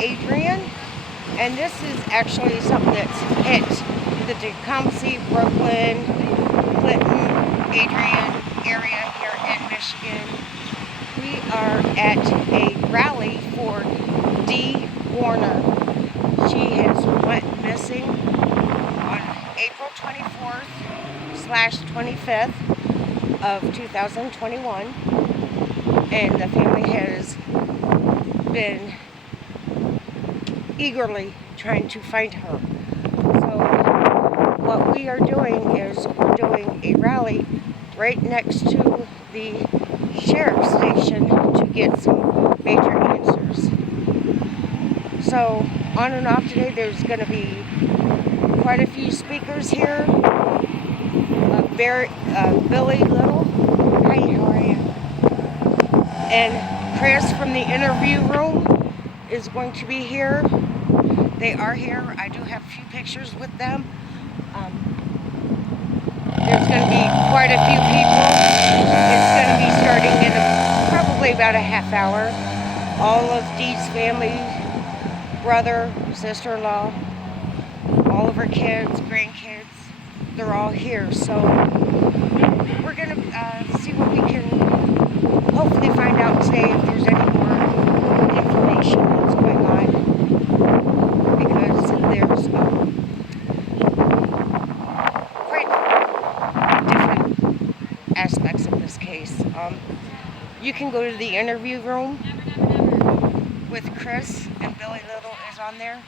Adrian, and this is actually something that's hit the Tecumseh, Brooklyn, Clinton, Adrian area here in Michigan. We are at a rally for Dee Warner. She has went missing on April 24th/25th of 2021, and the family has been eagerly trying to find her. So what we are doing is we're doing a rally right next to the sheriff's station to get some major answers. So on and off today, there's going to be quite a few speakers here. Billy Little, hi, how are you? And Chris from the interview room is going to be here. They are here. I do have a few pictures with them. There's going to be quite a few people. It's going to be starting in probably about a half hour. All of Dee's family, brother, sister-in-law, all of her kids, grandkids, they're all here. So we're going to see what we can hopefully find out today, if there's any more information that's going on, because there's quite different aspects of this case. You can go to the interview room with Chris, and Billy Little is on there,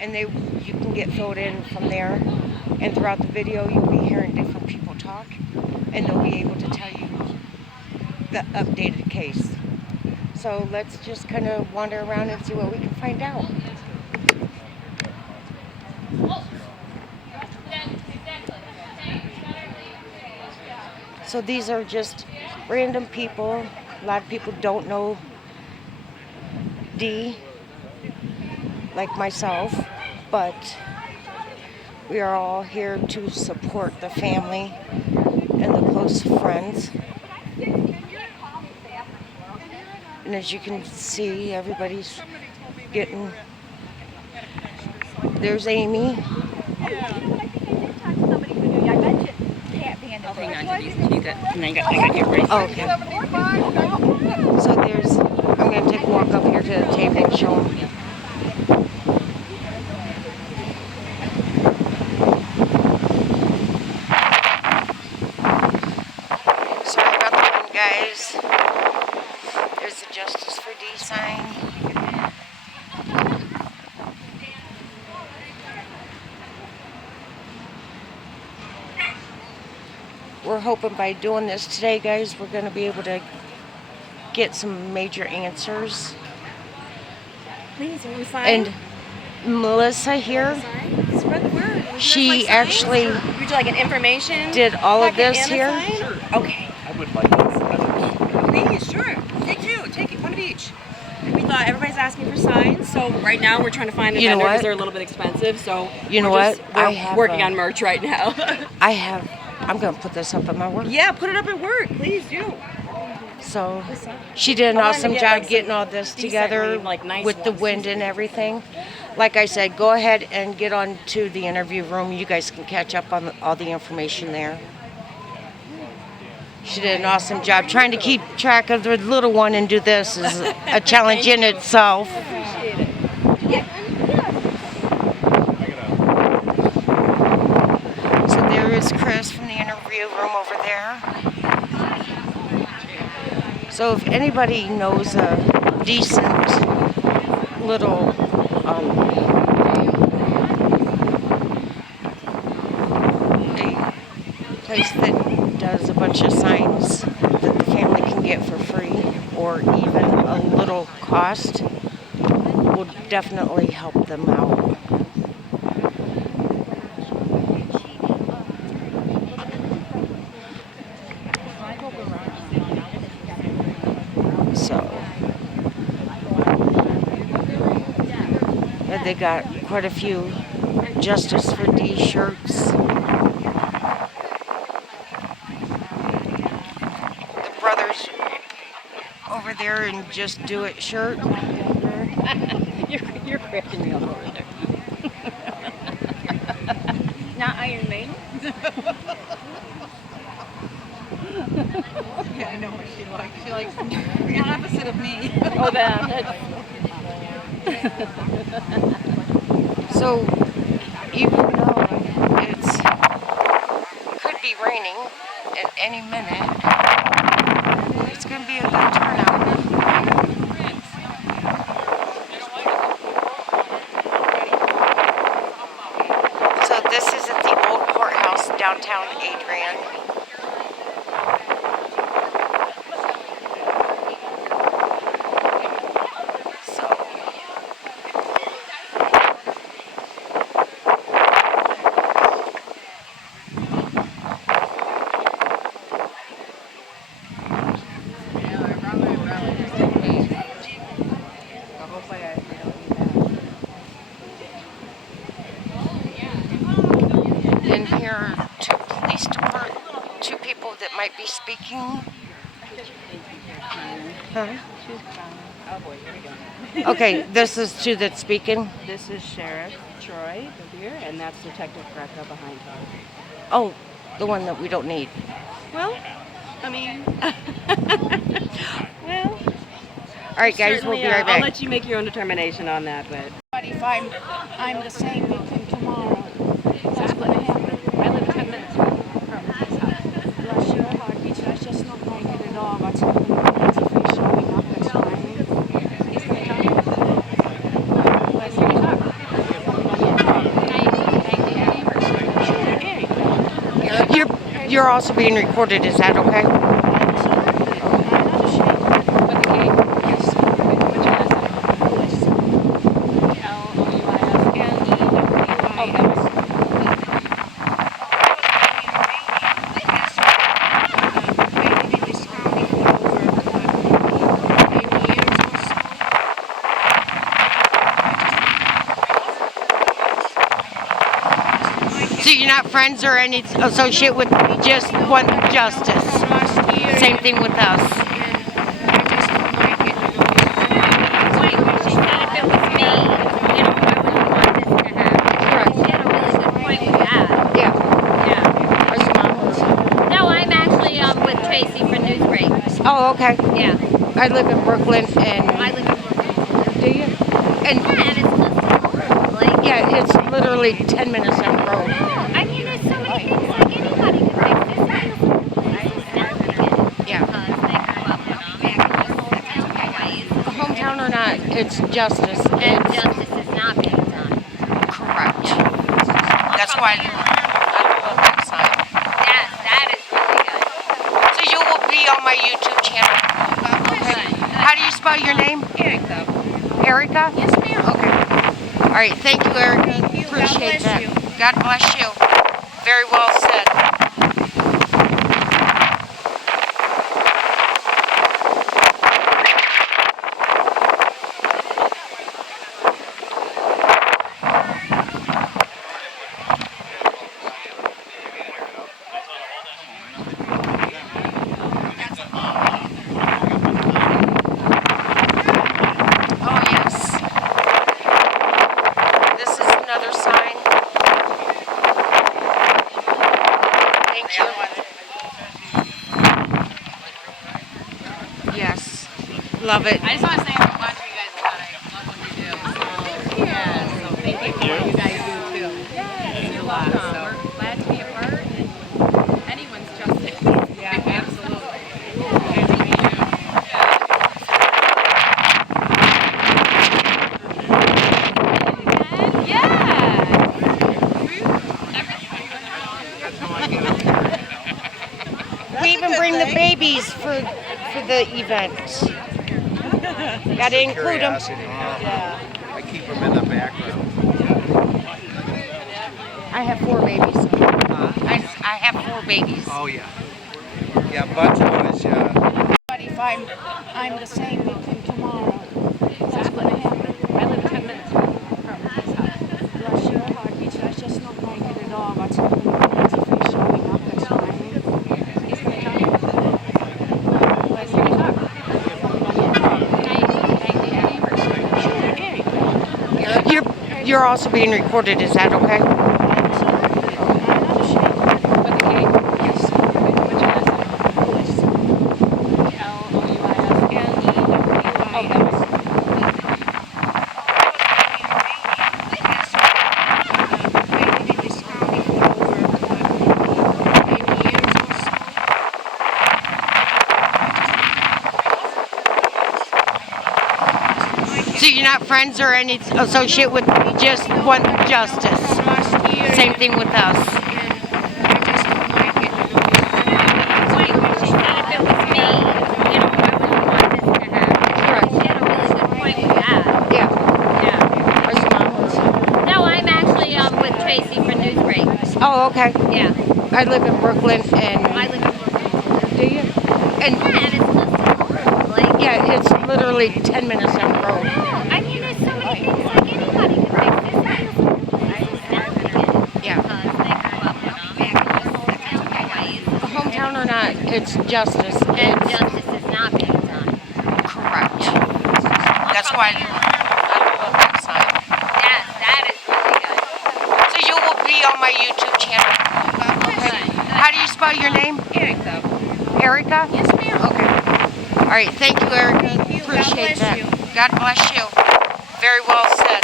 and you can get filled in from there. And throughout the video, you'll be hearing different people talk, and they'll be able to tell you the updated case. So let's just kind of wander around and see what we can find out. So these are just random people. A lot of people don't know Dee, like myself, but we are all here to support the family and the close friends. And as you can see, everybody's getting... There's Amy. Okay. So I'm going to take a walk up here to the table and show them. Sorry about the wind, guys. There's the Justice for Dee sign. We're hoping by doing this today, guys, we're going to be able to get some major answers. Please, are we fine? And Melissa here, Spread the word. she actually would you like an information? did all of this here. Sure. Okay. I would like this. Please, sure. Take two. Take it, one of each. We thought everybody's asking for signs, so right now we're trying to find a You know vendor what? because they're a little bit expensive. So You know we're what? We're working on merch right now. I'm going to put this up at my work. Yeah, put it up at work. Please do. So she did an I wanted to awesome get, job like, getting all this together decently, like, nice with the ones. wind and everything. Like I said, go ahead and get on to the interview room. You guys can catch up on all the information there. She did an awesome job. Trying to keep track of the little one and do this is a challenge in itself. Appreciate it. So there is Chris from the interview room over there. So if anybody knows a decent little a place that does a bunch of signs that the family can get for free or even a little cost, will definitely help them out. So they got quite a few Justice for Dee shirts. The brothers over there in Just Do It shirt. You You're cracking me up over there. Not Iron Maiden. Yeah, I know what she likes. She likes the opposite of me. Oh, that. So, even though it's could be raining at any minute, it's going to be a good turnout. So this is at the old courthouse downtown Adrian. And here are two people that might be speaking. Huh? Okay, this is two that's speaking. This is Sheriff Troy here, and that's Detective Greco behind her. Oh, the one that we don't need. Well, I mean, well. All right, guys, we'll be right I'll back. let you make your own determination on that, but. But if I'm the same with him tomorrow, what's going to happen? I live 10 minutes from his house. Bless your heart, because that's just not like it at all. What's happening? That's if he's showing up, that's fine. He's going to come. Let's see you talk. You're also being recorded. Is that okay? So you're not friends or any associate with just one justice? Same thing with us. Oh, okay. Yeah. I live in Brooklyn, and I live in Brooklyn. do you? And Yeah, and it's close. Like, yeah, it's literally 10 minutes down the road. I mean, there's so many things like anybody can fix. Yeah. Hometown or not, it's justice. And It's justice is not being done. correct. That's why I love that sign. That is really good. So you will be on my YouTube channel. Okay. How do you spell your name? Erica. Erica? Yes, ma'am. Okay. All right. Thank you, Erica. Thank you. God Appreciate bless that. you. God bless you. Very well said. Oh, yes. This is another sign. Thank you. Yes. Love it. I just want to say I'm watching you guys a lot. I love what you do. So, yeah, so thank you for what you guys do too. Yes, you're welcome. We're glad to be a part. And anyone's justice. Yeah, absolutely. We even bring the babies for the event. Got to include them. Yeah. I keep them in the background. I have 4 babies. I have 4 babies. Oh yeah. Yeah, Bud's always But if I'm the same with him tomorrow, what's going to happen? I live 10 minutes from his house. Bless your heart, because that's just not like it at all. What's happening? That's if he's showing up, that's fine. He's going to come. Let's see you talk. you're also being recorded. Is that okay? I'm not ashamed. With the gate? Yes. What's your last name? Louis. L-O-U-I-S. L-E-W-I-S. So you're not friends or any associate with just one justice. Same thing with us. Wait, she said if it was me, you know, I wouldn't want this to happen. Correct. She had a really good point with that. Yeah. Yeah. Are you mom? No, I'm actually with Tracy for Newsbreak. Oh, okay. Yeah. I live in Brooklyn, and I live in Brooklyn. do you? And Yeah, and it's close to home. Like, yeah, it's literally 10 minutes down the road. I mean, there's so many things like anybody can fix this. Yeah. Because they grew up with Hometown or not, it's justice. and It's justice is not being done. correct. That's why I love that sign. That is really good. So you will be on my YouTube channel. Okay. How do you spell your name? Erica. Erica? Yes, ma'am. Okay. All right. Thank you, Erica. Thank you. God Appreciate bless that. you. God bless you. Very well said.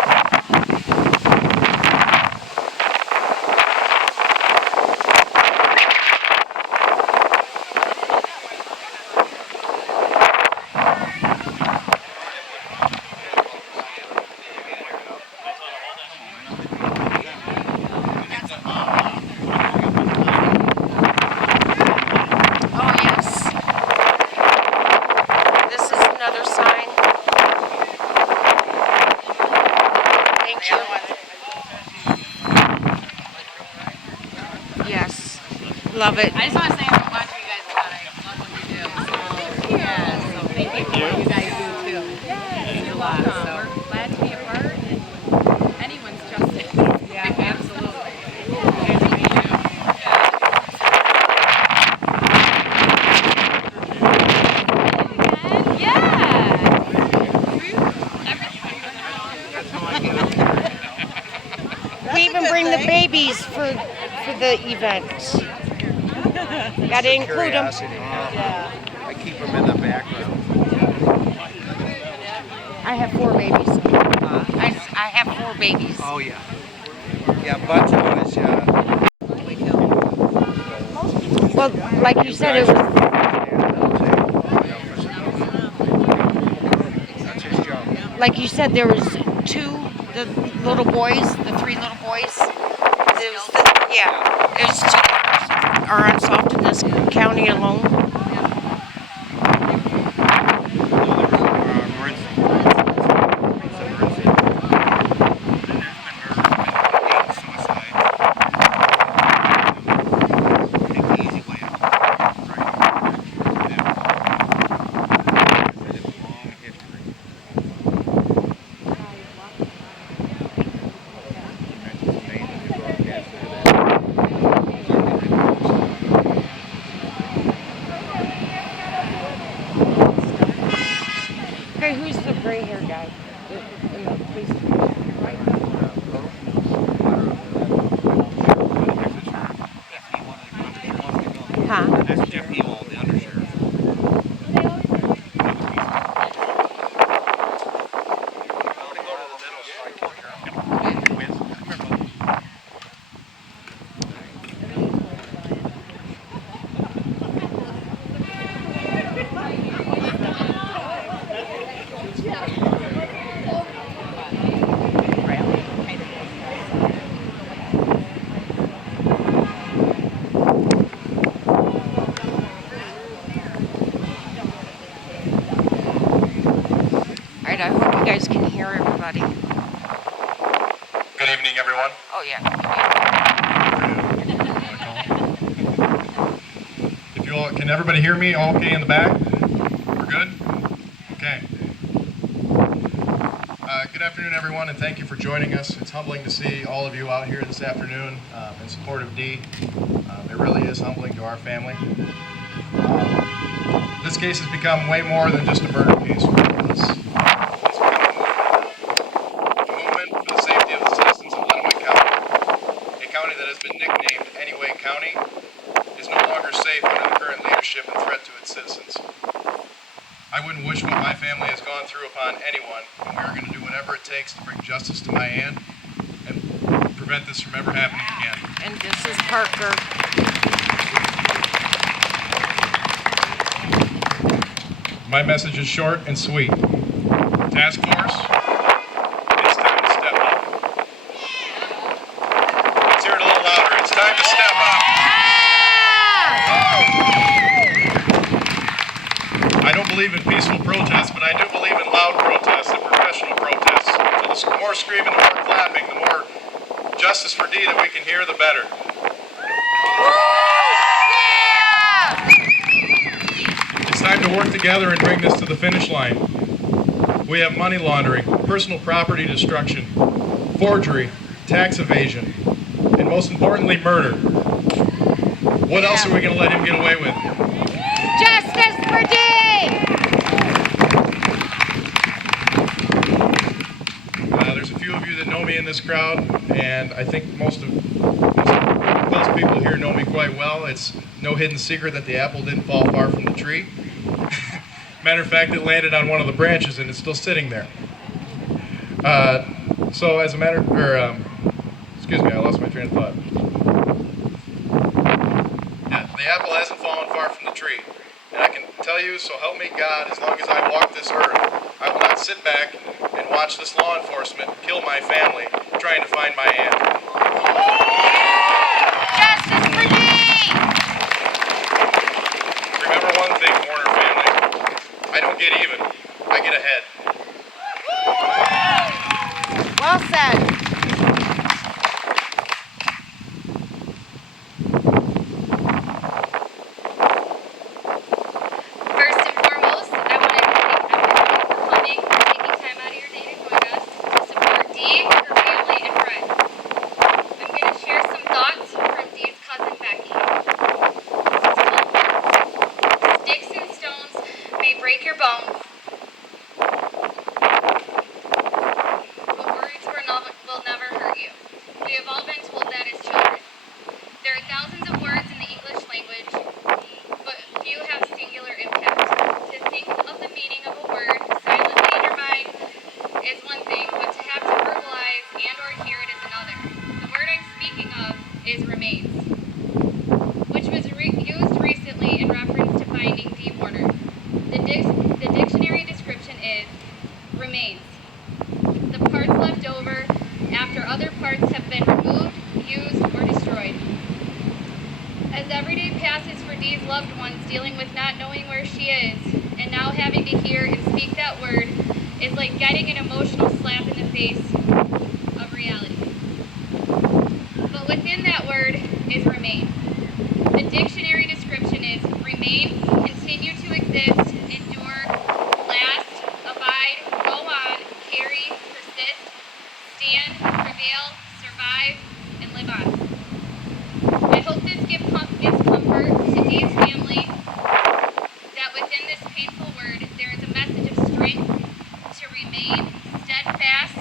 Oh, yes. This is another sign. Thank you. Yes. Love it. I just want to say I'm watching you guys a lot. I love what you do. So, yeah, so thank you for what you guys do too. Yes, you're welcome. So. We're glad to be a part and anyone's justice. Yeah, absolutely. We even bring the babies for the event. Got to include them. Curiosity. I keep them in the background. I have 4 babies. I have 4 babies. Oh yeah. Yeah, a bunch of us. Yeah. Well, like you said, it was. That's his job. Like you said, there was 2, the little boys, the 3 little boys. There's 2 are unsolved in this county alone. Okay, who's the gray hair guy? In the police. Huh? That's Jeff Ewald, the undersheriff. Alright, I hope you guys can hear everybody. Good evening, everyone. Oh, yeah. If you all, can everybody hear me? All okay in the back? We're good? Okay. Good afternoon, everyone, and thank you for joining us. It's humbling to see all of you out here this afternoon in support of Dee. It really is humbling to our family. This case has become way more than just a murder case for us. It's become a movement for the safety of the city. been nicknamed Anyway County, is no longer safe under the current leadership and threat to its citizens. I wouldn't wish what my family has gone through upon anyone, and we are going to do whatever it takes to bring justice to my aunt and prevent this from ever happening again. And this is Parker. My message is short and sweet. Task force, it's time to step up. Let's hear it a little louder. It's time to step up. I don't believe in peaceful protests, but I do believe in loud protests and professional protests. So the more screaming, the more clapping, the more justice for Dee that we can hear, the better. It's time to work together and bring this to the finish line. We have money laundering, personal property destruction, forgery, tax evasion, and most importantly, murder. What else are we going to let him get away with? Justice for Dee! There's a few of you that know me in this crowd, and I think most of those people here know me quite well. It's no hidden secret that the apple didn't fall far from the tree. Matter of fact, it landed on one of the branches and it's still sitting there. Excuse me, I lost my train of thought. Yeah, the apple hasn't fallen far from the tree. And I can tell you, so help me God, as long as I walk this earth, I will not sit back and watch this law enforcement kill my family trying to find my aunt. Justice for Dee! Remember one thing, Warner family. I don't get even. I get ahead. Well said. First and foremost, I want to thank everyone for coming and taking time out of your day to join us to support Dee, her family, and friends. I'm going to share some thoughts from Dee's cousin Becky. Sticks and stones may break your bones, but words will never hurt you. We have all been told that as children. There are thousands of words in the English language, but few have singular impact. To think of the meaning of a word silently in your mind is one thing, but to have to verbalize and or hear it is another. The word I'm speaking of is remains, which was used recently in reference to finding Dee Warner. The dictionary description is remains, the parts left over after other parts have been removed, used, or destroyed. As every day passes for Dee's loved ones dealing with not knowing where she is, and now having to hear and speak that word is like getting an emotional slap in the face of reality. But within that word is remain. The dictionary description is remain, continue to exist, endure, last, abide, go on, carry, persist, stand, prevail, survive, and live on. I hope this gives comfort to Dee's family that within this painful word there is a message of strength to remain steadfast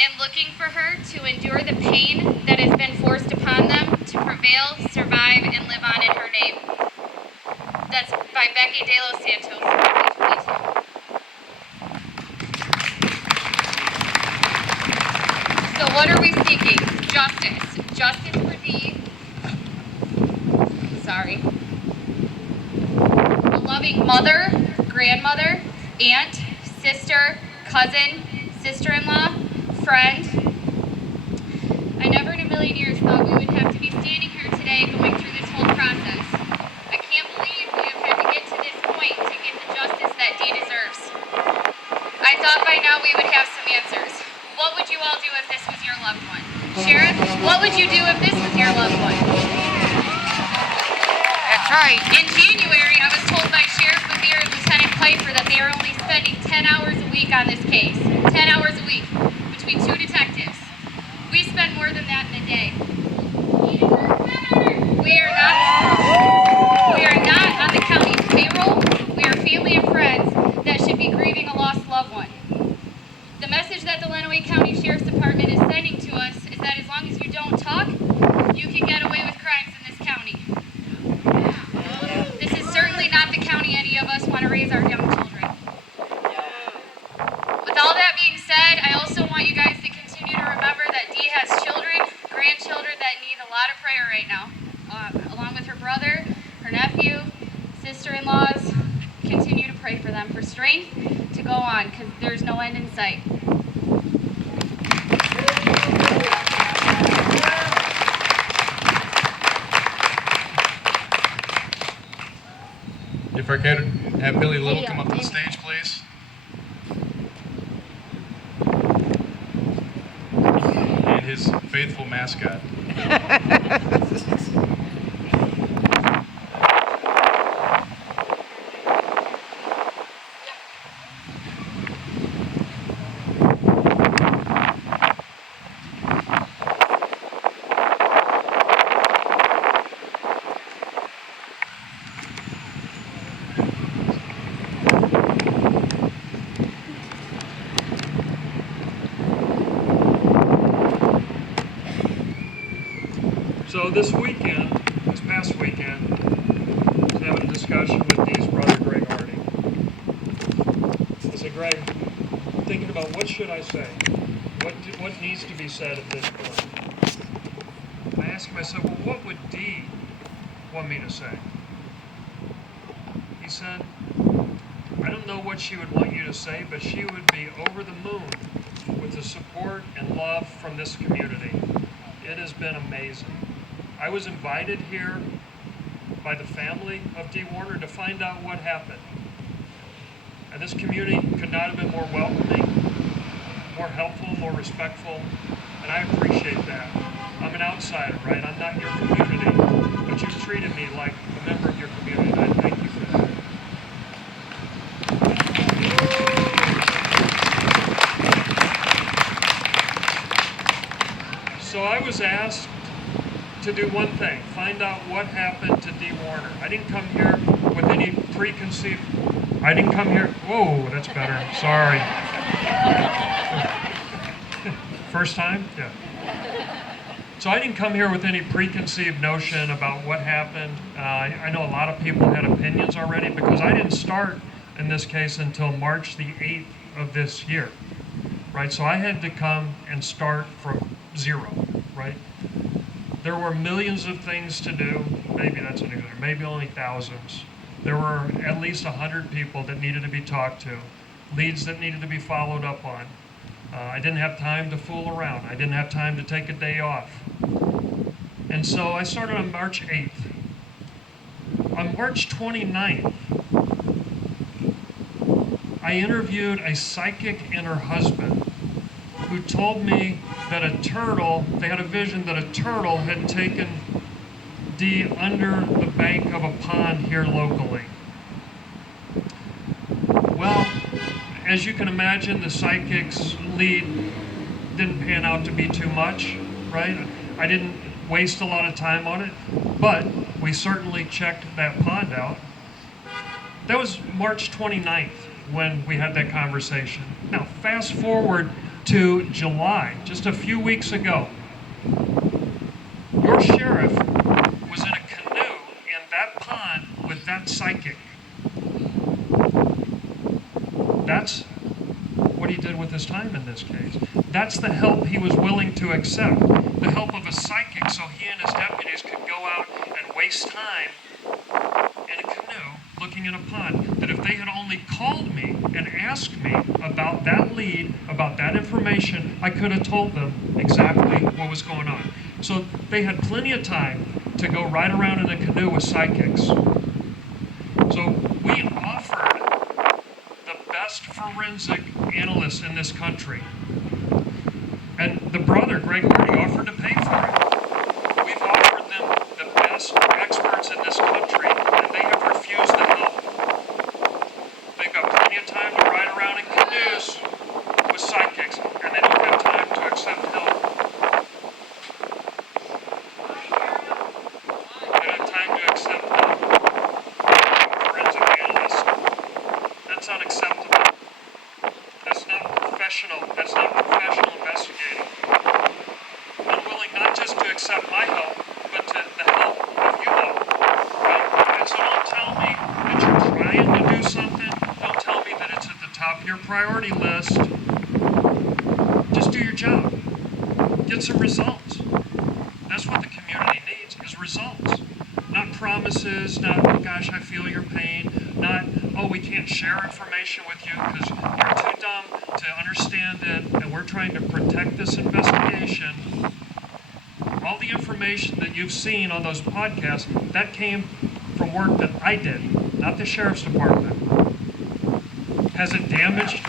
and looking for her to endure the pain that has been forced upon them to prevail, survive, and live on in her name. That's by Becky De Los Santos, 2022. So what are we seeking? Justice. Justice for Dee. Sorry. A loving mother, grandmother, aunt, sister, cousin, sister-in-law, friend. I never in a million years thought we would have to be standing here today going through this whole process. I can't believe we have had to get to this point to get the justice that Dee deserves. I thought by now we would have some answers. What would you all do if this was your loved one? Sheriff, what would you do if this was your loved one? That's right. In January, I was told by Sheriff Bevere and Lieutenant Piper that they are only spending 10 hours a week on this case. 10 hours a week between two detectives. We spend more than that in a day. We are not on the county's payroll. We are family and friends that should be grieving a lost loved one. The message that the Lenawee County Sheriff's Department is sending to us is that as long as you don't talk, right now, along with her brother, her nephew, sister-in-laws. Continue to pray for them for strength to go on, because there's no end in sight. If I could have Billy Little come up to the stage, please. And his faithful mascot. So this past weekend, I was having a discussion with Dee's brother, Greg Hardy. I said, Greg, I'm thinking about what should I say? What needs to be said at this point? I asked him, I said, well, what would Dee want me to say? He said, I don't know what she would want you to say, but she would be over the moon with the support and love from this community. It has been amazing. I was invited here by the family of Dee Warner to find out what happened. And this community could not have been more welcoming, more helpful, more respectful, and I appreciate that. I'm an outsider, right? I'm not your community, but you've treated me like a member of your community, and I thank you for that. So I was asked to do one thing, find out what happened to Dee Warner. I didn't come here with any preconceived, whoa, that's better, sorry. First time? Yeah. So I didn't come here with any preconceived notion about what happened. I know a lot of people had opinions already because I didn't start in this case until March the 8th of this year, right? So I had to come and start from zero, right? There were millions of things to do. Maybe that's an exaggeration, maybe only thousands. There were at least 100 people that needed to be talked to, leads that needed to be followed up on. I didn't have time to fool around. I didn't have time to take a day off. And so I started on March 8th. On March 29th, I interviewed a psychic and her husband who told me that they had a vision that a turtle had taken Dee under the bank of a pond here locally. Well, as you can imagine, the psychic's lead didn't pan out to be too much, right? I didn't waste a lot of time on it, but we certainly checked that pond out. That was March 29th when we had that conversation. Now, fast forward to July, just a few weeks ago. Your sheriff was in a canoe in that pond with that psychic. That's what he did with his time in this case. That's the help he was willing to accept. The help of a psychic so he and his deputies could go out and waste time in a canoe looking in a pond. That if they had only called me and asked me about that lead, about that information, I could have told them exactly what was going on. So they had plenty of time to go ride around in a canoe with psychics. So we offered the best forensic analysts in this country. And the brother, Greg Hardy, offered to pay for it. We've offered them the best experts in this country, and they have refused to help. They've got plenty of time to ride around in canoes with psychics, and they don't have time to accept help. They don't have time to accept help from a forensic analyst. That's unacceptable. That's not professional. That's not professional investigating. Unwilling not just to accept my help, but to the help of you all. Right? And so don't tell me that you're trying to do something. Don't tell me that it's at the top of your priority list. Just do your job. Get some results. That's what the community needs, is promises, not, oh gosh, I feel your pain, not, oh, we can't share information with you because you're too dumb to understand it, and we're trying to protect this investigation. All the information that you've seen on those podcasts, that came from work that I did, not the sheriff's department. Has it damaged?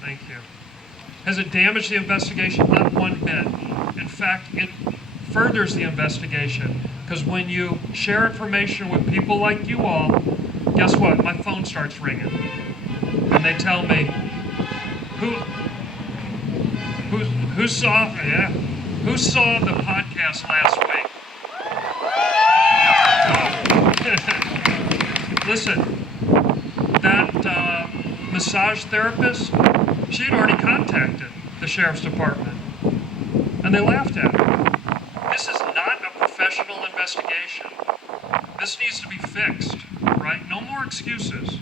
Thank you. Has it damaged the investigation? Not one bit. In fact, it furthers the investigation, because when you share information with people like you all, guess what? My phone starts ringing. And they tell me, who saw the podcast last week? Listen, that massage therapist, she had already contacted the sheriff's department, and they laughed at her. This is not a professional investigation. This needs to be fixed, right? No more excuses.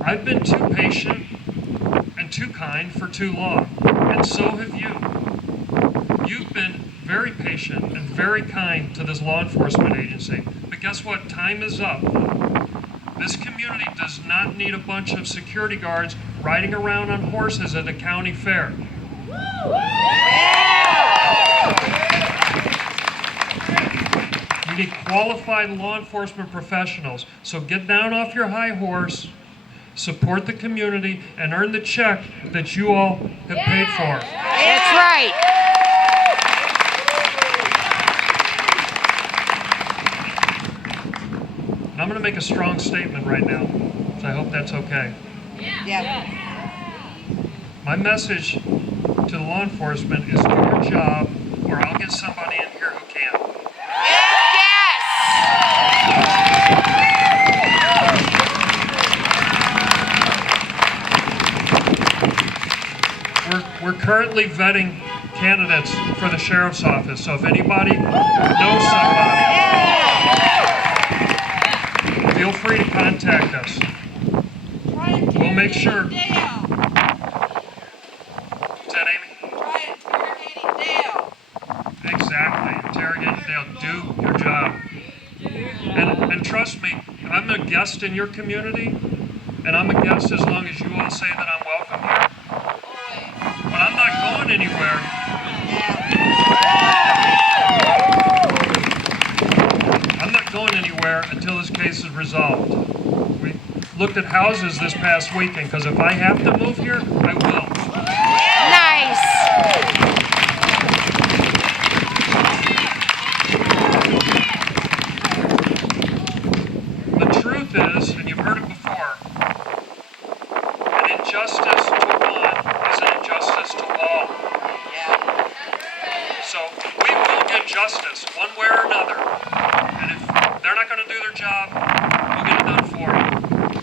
I've been too patient and too kind for too long, and so have you. You've been very patient and very kind to this law enforcement agency, but guess what? Time is up. This community does not need a bunch of security guards riding around on horses at a county fair. We need qualified law enforcement professionals. So get down off your high horse, support the community, and earn the check that you all have paid for. That's right. And I'm going to make a strong statement right now, so I hope that's okay. Yeah. My message to the law enforcement is do your job, or I'll get somebody in here who can. Yes. We're currently vetting candidates for the sheriff's office, so if anybody knows somebody, feel free to contact us. We'll make sure. Is that Amy? Exactly. Interrogating Dale. Do your job. And trust me, I'm a guest in your community, and I'm a guest as long as you all say that I'm welcome here. But I'm not going anywhere. I'm not going anywhere until this case is resolved. We looked at houses this past weekend, because if I have to move here, I will. Nice. The truth is, and you've heard it before, an injustice to one is an injustice to all. So we will get justice one way or another. And if they're not going to do their job, we'll get it done for you.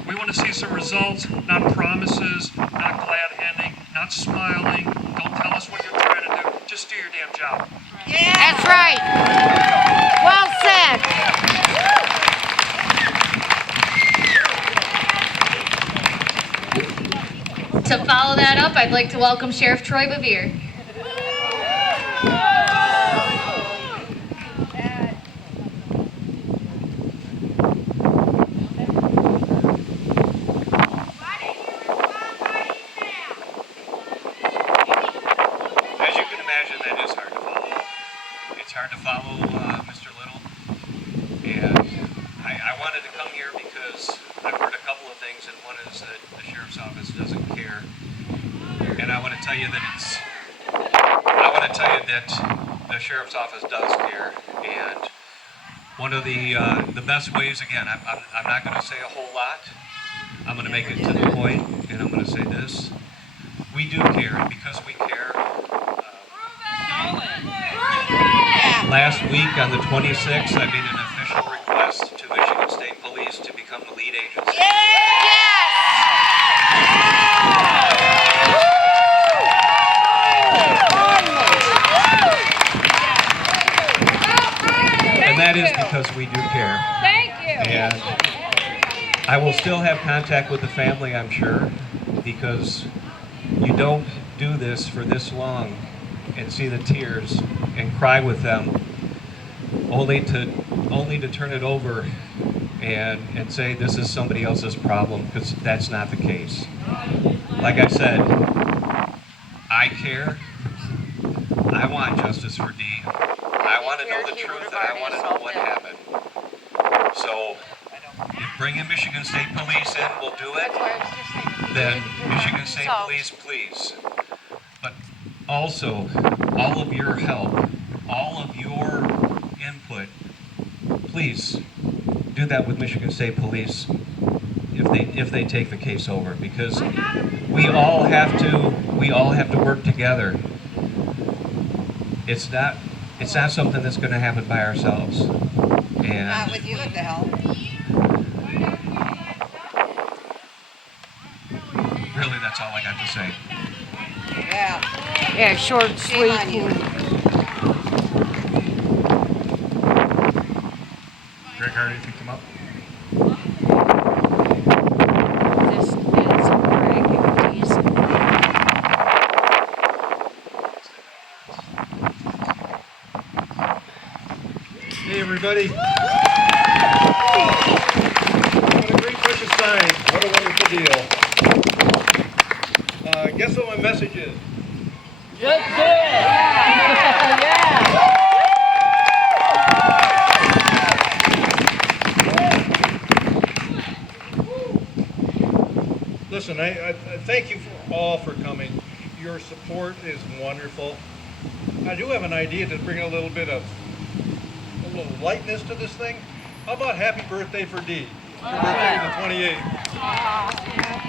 We want to see some results, not promises, not glad-handing, not smiling. Don't tell us what you're trying to do. Just do your damn job. That's right. Well said. To follow that up, I'd like to welcome Sheriff Troy Bevere. As you can imagine, that is hard to follow. It's hard to follow Mr. Little, and I wanted to come here because I've heard a couple of things, and one is that the sheriff's office doesn't care, and I want to tell you that the sheriff's office does care, and one of the best ways, again, I'm not going to say a whole lot. I'm going to make it to the point, and I'm going to say this. We do care, and because we care, last week on the 26th, I made an official request to Michigan State Police to become the lead agency. And that is because we do care. Thank you. And I will still have contact with the family, I'm sure, because you don't do this for this long and see the tears and cry with them only to turn it over and say this is somebody else's problem, because that's not the case. Like I said, I care. I want justice for Dee. I want to know the truth, and I want to know what happened. So, if bringing Michigan State Police in will do it, then Michigan State Police, please. But also, all of your help, all of your input, please do that with Michigan State Police if they take the case over, because we all have to work together. It's not something that's going to happen by ourselves. And Not with you at the helm. really, that's all I got to say. Yeah. Yeah, short, sweet. On you. Greg Hardy, if you come up. This is Greg Dees. Hey everybody. What a great bunch of signs. What a wonderful deal. Guess what my message is? Just do it! Listen, I thank you all for coming. Your support is wonderful. I do have an idea to bring a little lightness to this thing. How about happy birthday for Dee? Her birthday is the 28th.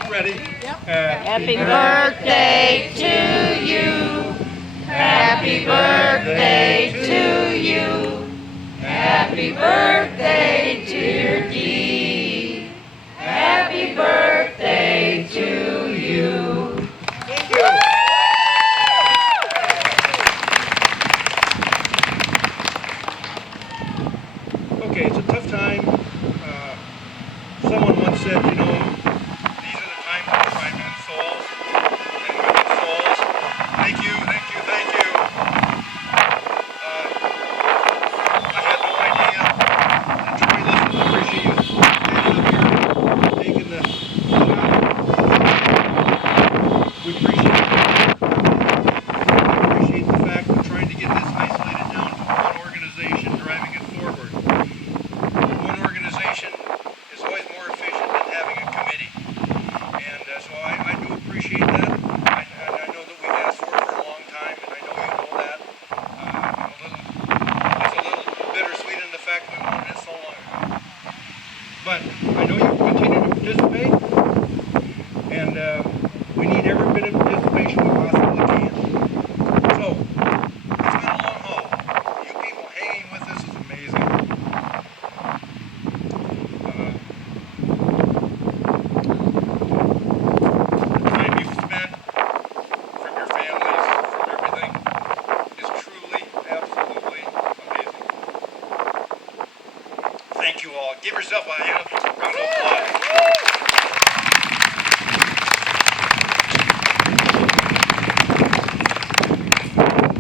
Ready? Yep. Happy birthday to you. Happy birthday to you. Happy birthday, dear Dee. Happy birthday to you. Thank you. Okay, it's a tough time. Someone once said, you know, these are the times when we try men's souls and women's souls. Thank you, thank you, thank you. I had no idea. And Troy, listen, I appreciate you standing up here, taking the we appreciate it. We appreciate the fact of trying to get this isolated down to one organization driving it forward. One organization is always more efficient than having a committee, and so I do appreciate that. I know that we've asked for it for a long time, and I know you know that. It's a little bittersweet in the fact that we wanted it so long ago. But I know you continue to participate, and we need every bit of participation we possibly can. So, it's been a long haul. You people hanging with us is amazing. The time you've spent from your families, from everything, is truly, absolutely amazing. Thank you all. Give yourself a round of applause.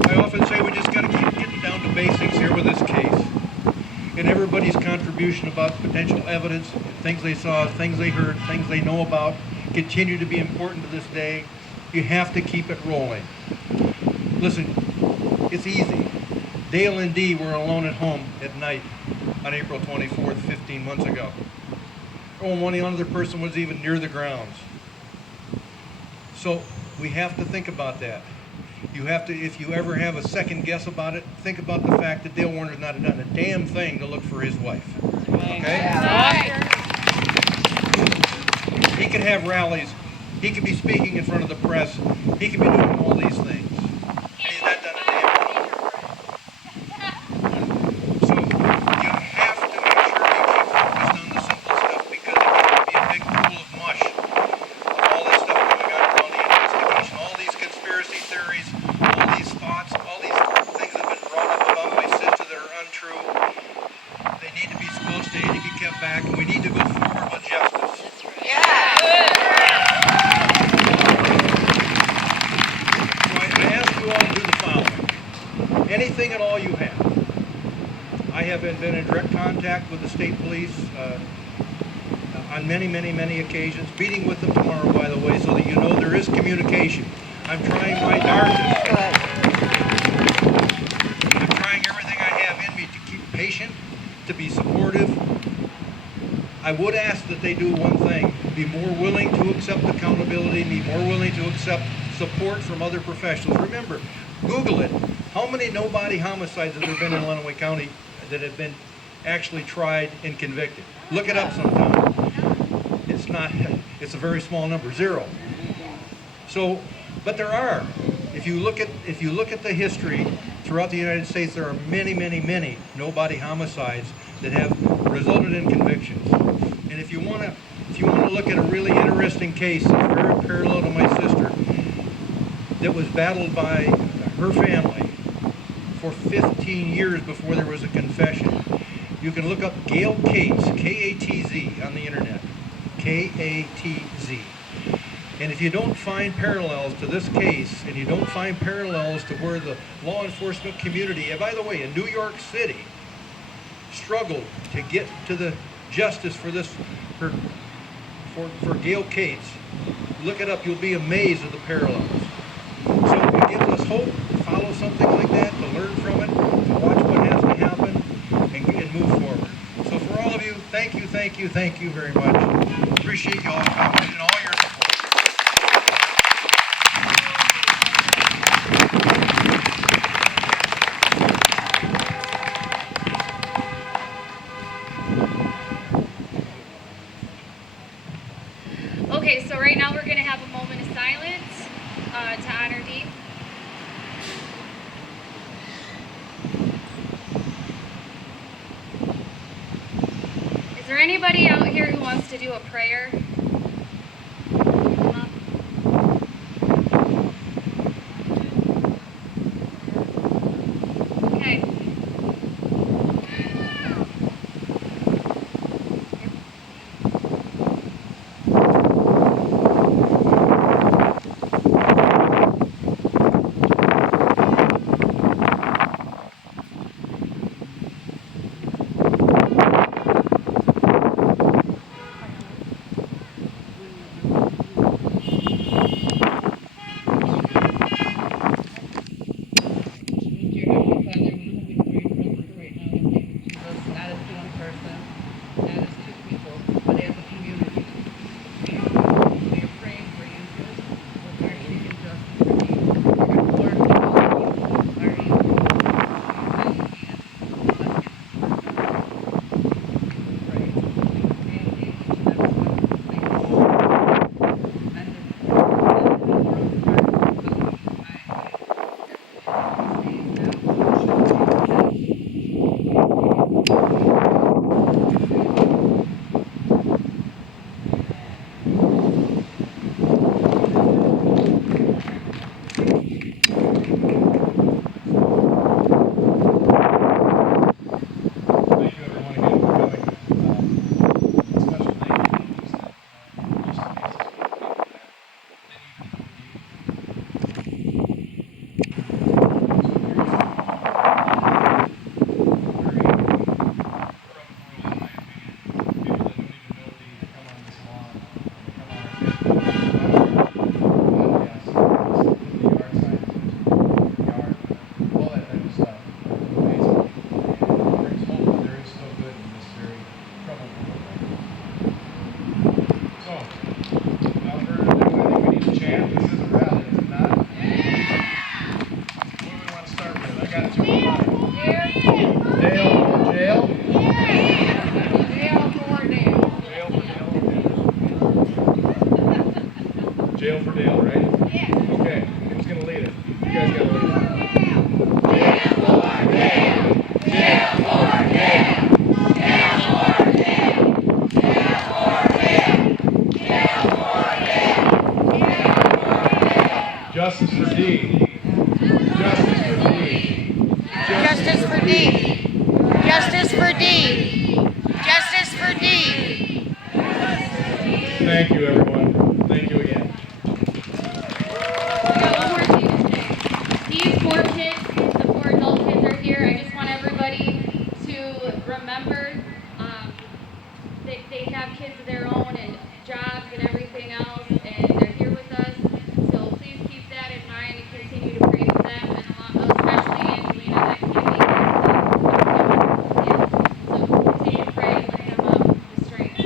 I often say we just got to keep getting down to basics here with this case. And everybody's contribution about potential evidence, things they saw, things they heard, things they know about, continue to be important to this day. You have to keep it rolling. Listen, it's easy. Dale and Dee were alone at home at night on April 24th, 15 months ago. Oh, one other person was even near the grounds. So we have to think about that. You have to, if you ever have a second guess about it, think about the fact that Dale Warner's not done a damn thing to look for his wife. Okay? He could have rallies. He could be speaking in front of the press. He could be doing all these things. And he's not done a damn thing. So you have to make sure you keep focused on the simple stuff, because it can be a big pool of mush. All this stuff going on around the investigation, all these conspiracy theories, all these thoughts, all these things that have been brought up about my sister that are untrue. They need to be squelched, they need to be kept back, and we need to go forward with justice. been in direct contact with the state police on many occasions. Meeting with them tomorrow, by the way, so that you know there is communication. I'm trying my darndest. I'm trying everything I have in me to keep patient, to be supportive. I would ask that they do one thing, be more willing to accept accountability, be more willing to accept support from other professionals. Remember, Google it. How many no-body homicides have there been in Lenawee County that have been actually tried and convicted? Look it up sometime. It's a very small number, 0. So, but there are. If you look at the history throughout the United States, there are many no-body homicides that have resulted in convictions. And if you want to look at a really interesting case, it's very parallel to my sister, that was battled by her family for 15 years before there was a confession. You can look up Gail Cates, K-A-T-Z, on the internet. K-A-T-Z. And if you don't find parallels to this case, and you don't find parallels to where the law enforcement community, and by the way, in New York City, struggled to get to the justice for this, for Gail Cates, look it up, you'll be amazed at the parallels. So it gives us hope to follow something like that, to learn from it, to watch what has to happen, and move forward. So for all of you, thank you very much. Appreciate you all coming and all your support. Okay, so right now we're going to have a moment of silence to honor Dee. Is there anybody out here who wants to do a prayer? Okay. Jail for Dale, right? Yeah. Okay, who's gonna lead it? You guys gotta lead it. Jail for Dale! Jail for Dale! Jail for Dale! Jail for Dale! Jail for Dale! Jail for Dale! Justice for Dee! Justice for Dee! Justice for Dee! Justice for Dee! Justice for Dee! Thank you, everyone. Thank you again. These 4 kids, the 4 adult kids are here. I just want everybody to kids of their own and jobs and everything else, and they're here with us. So please keep that in mind and continue to pray for them, and especially Angelina that can't make it. Yeah. So continue to pray and lift them up with strength.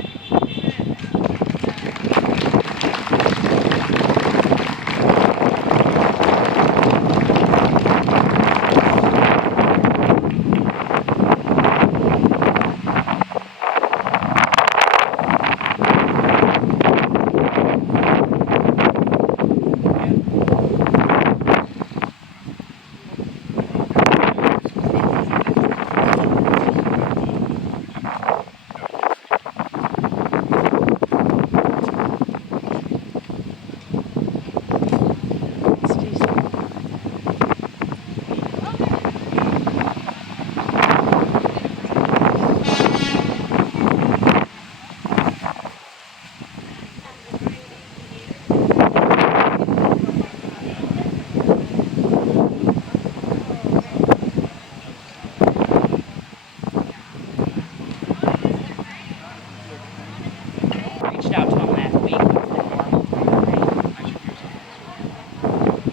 Reached out to him last week. What's the normal time?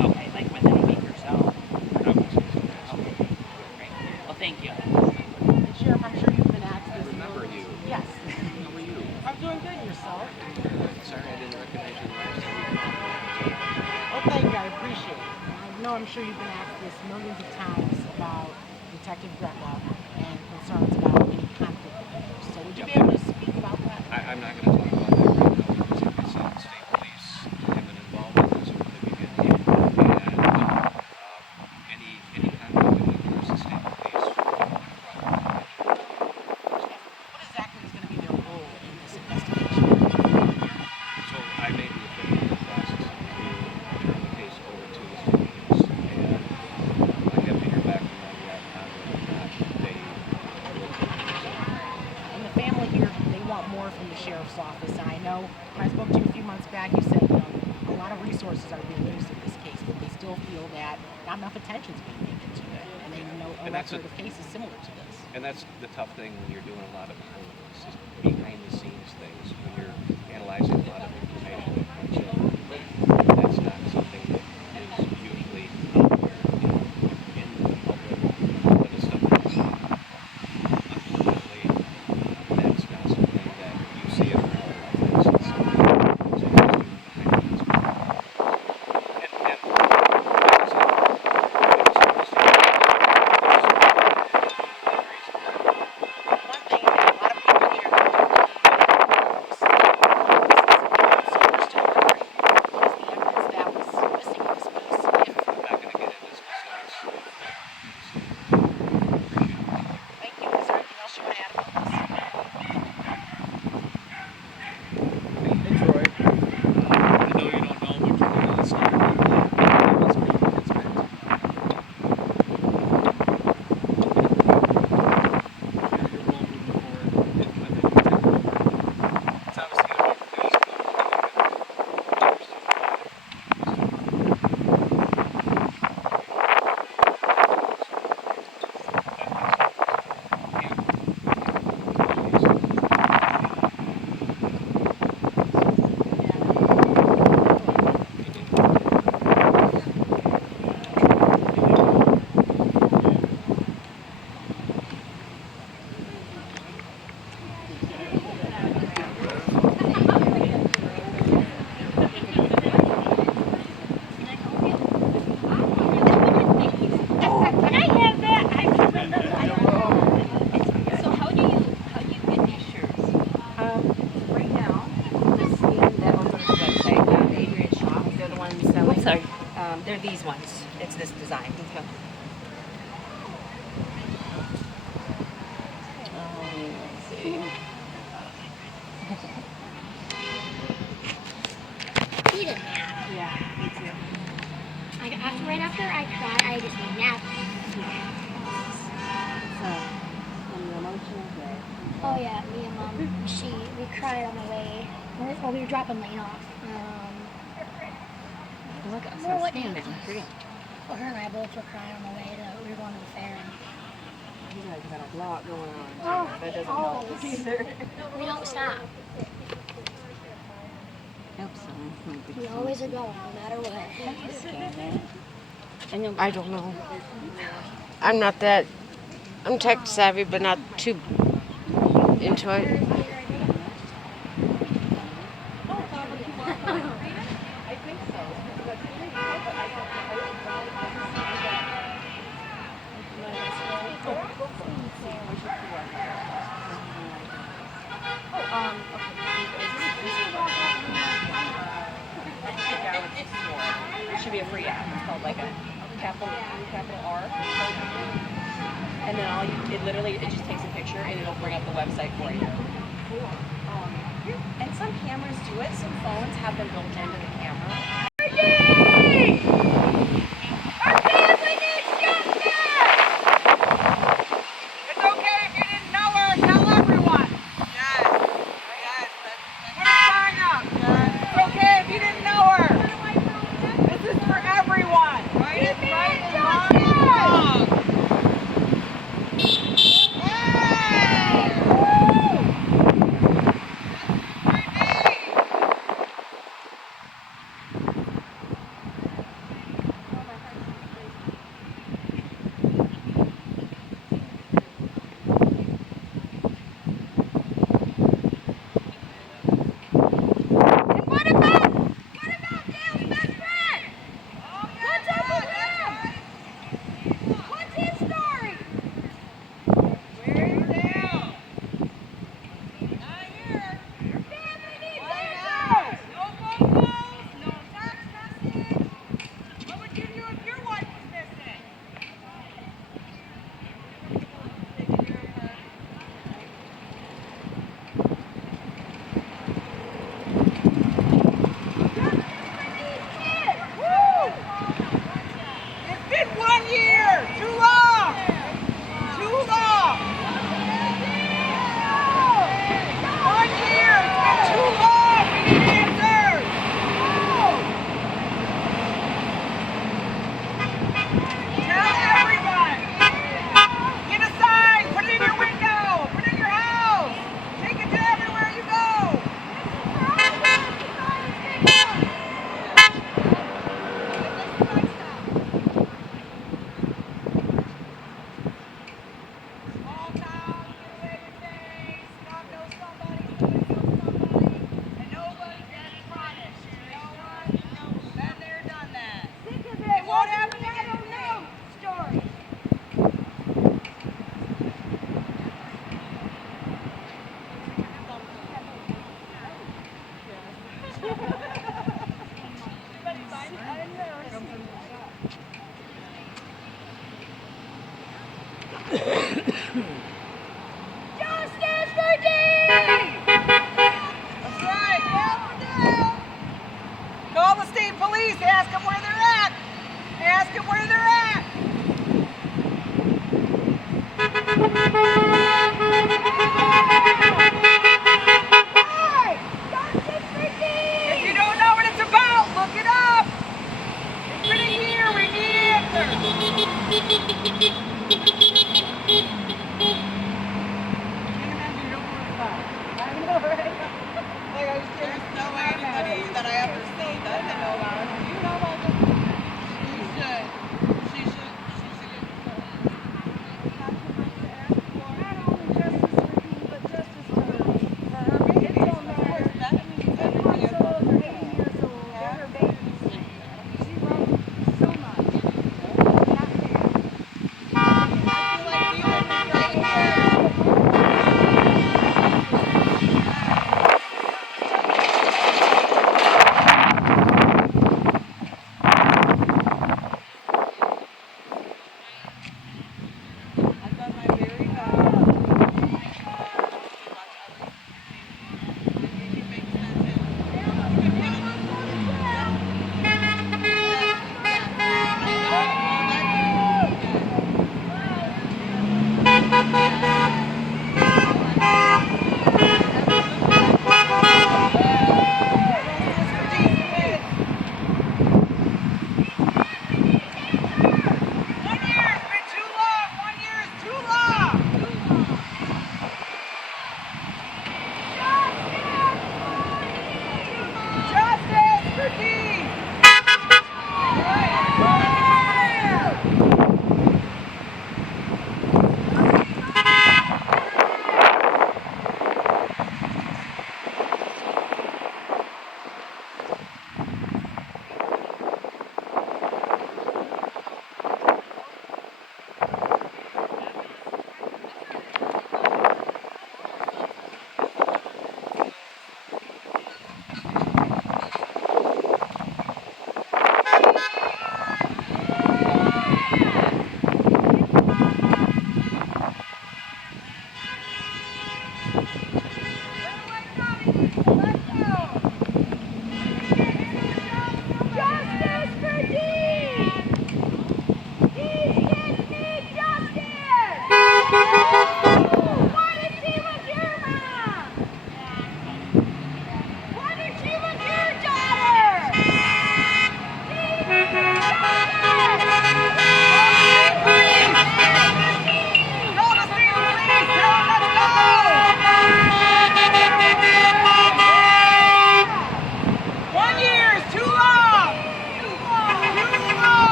Okay, like within a week or so. Okay, great. Well, thank you. Sheriff, I'm sure you've been asked this. Remember you. Yes. How are you? I'm doing good. Yourself? Sorry I didn't recognize you the last time you called. Oh, thank you. I appreciate it. I know I'm sure you've been asked this millions of times about Detective Greco and concerns about any conflict of interest. So would you be able to speak about that? I'm not going to talk about that right now because like I said, the state police have been involved with this from the beginning. And any conflict of interest, the state police will want to probably. What exactly is going to be their role in this investigation? So I made the official request to turn the case over to the state police, and I have to hear back from them yet on whether or not they will take the case over. And the family here, they want more from the sheriff's office. And I know when I spoke to you a few months back, you said a lot of resources are being used in this case, but they still feel that not enough attention is being taken to it. And they know a record of cases similar to this. And that's the tough thing when you're doing a lot of just behind the scenes things, when you're analyzing a lot of information that comes in. That's not something that is usually out there in the public, but it's stuff that's unfortunately that's not something that you see around like this. It's something that is behind the scenes. And like I said, One thing that a lot of people here don't believe is so we're still wondering what is the evidence that was missing in this case. I'm not going to get into specifics. Thank you. Is there anything else you want to add about this? Hey, Troy. I know you don't know, but can you really start with what's being transparent? Your role moving forward is when they do take over. It's obviously going to be produced, Can I have that? So how do you get these shirts? Right now, this that one's on the website, Adrian Shop, they're the ones selling. Sorry. They're these ones. It's this design. Let's see. Eden. Yeah, me too. Right after I cry, I just nap. On the emotional day. Oh yeah, me and Mom, we cried on the way, while we were dropping Lane off. Look at us Well, what standing. day was this? Pretty. Well, her and I both were crying on the way we were going to the fair. You guys got a lot going on. Oh, That doesn't always. help us either. We don't stop. We always are going, no matter what. I don't know. I'm not that. I'm tech savvy, but not too into it. There should be a free app. It's called like a capital R. And then it just takes a picture and it'll bring up the website for you. And some cameras do it. Some phones have them built into the camera.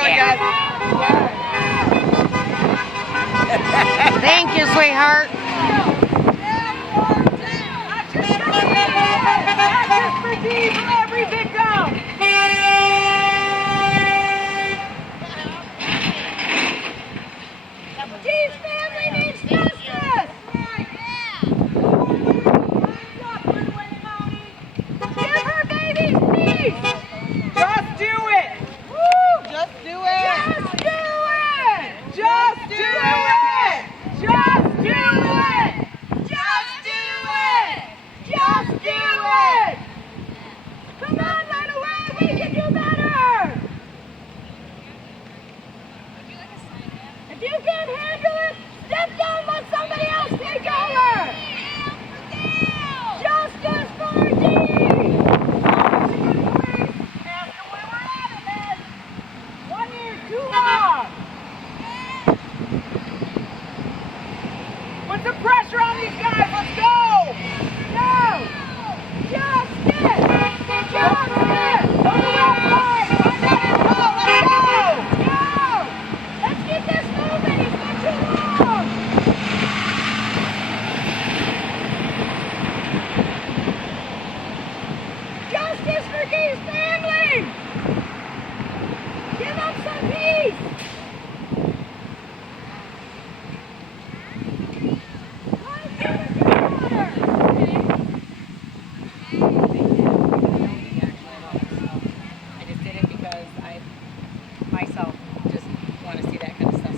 Yeah. Thank you, sweetheart. Justice for Dee from every victim! Dee's family needs justice! Give her babies peace! Just do it! Woo! Just do it! Just do it! Just do it! Just do it! Just do it! Just do it! Come on, right away! We can do better! If you can't handle it, step down, let somebody else take over! Justice for Dee! Ask them where we're at, man! 1 year, too long! Put some pressure on these guys, let's go! Go! Justice! Justice! On the left side! Find that info, let's go! Go! Let's get this moving, it's been too long! Justice for Dee's family! Give them some peace! I just did it because I myself just want to see that kind of stuff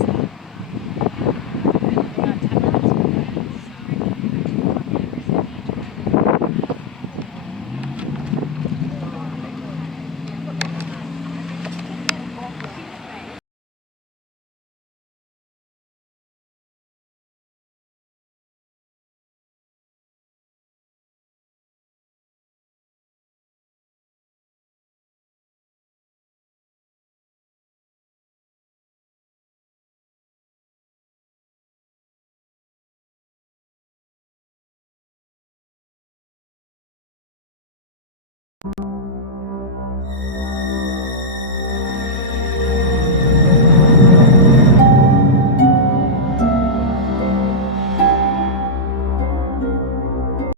stop.